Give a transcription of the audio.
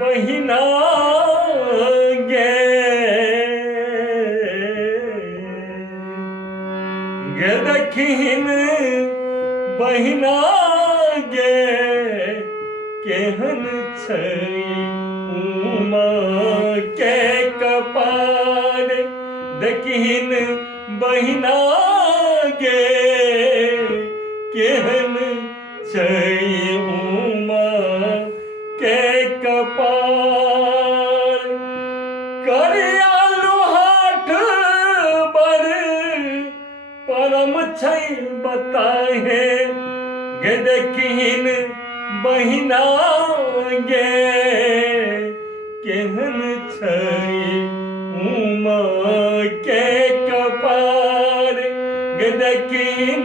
बहिना गे गे देखिन बहिना गे केहन छै उमा के कपार देखिन बहिना गे केहन छै उमा के कपार करिया लुहाट बर परम छै बताहे गे देखिन बहिना गे केहन छै उमा के कपार गे देखिन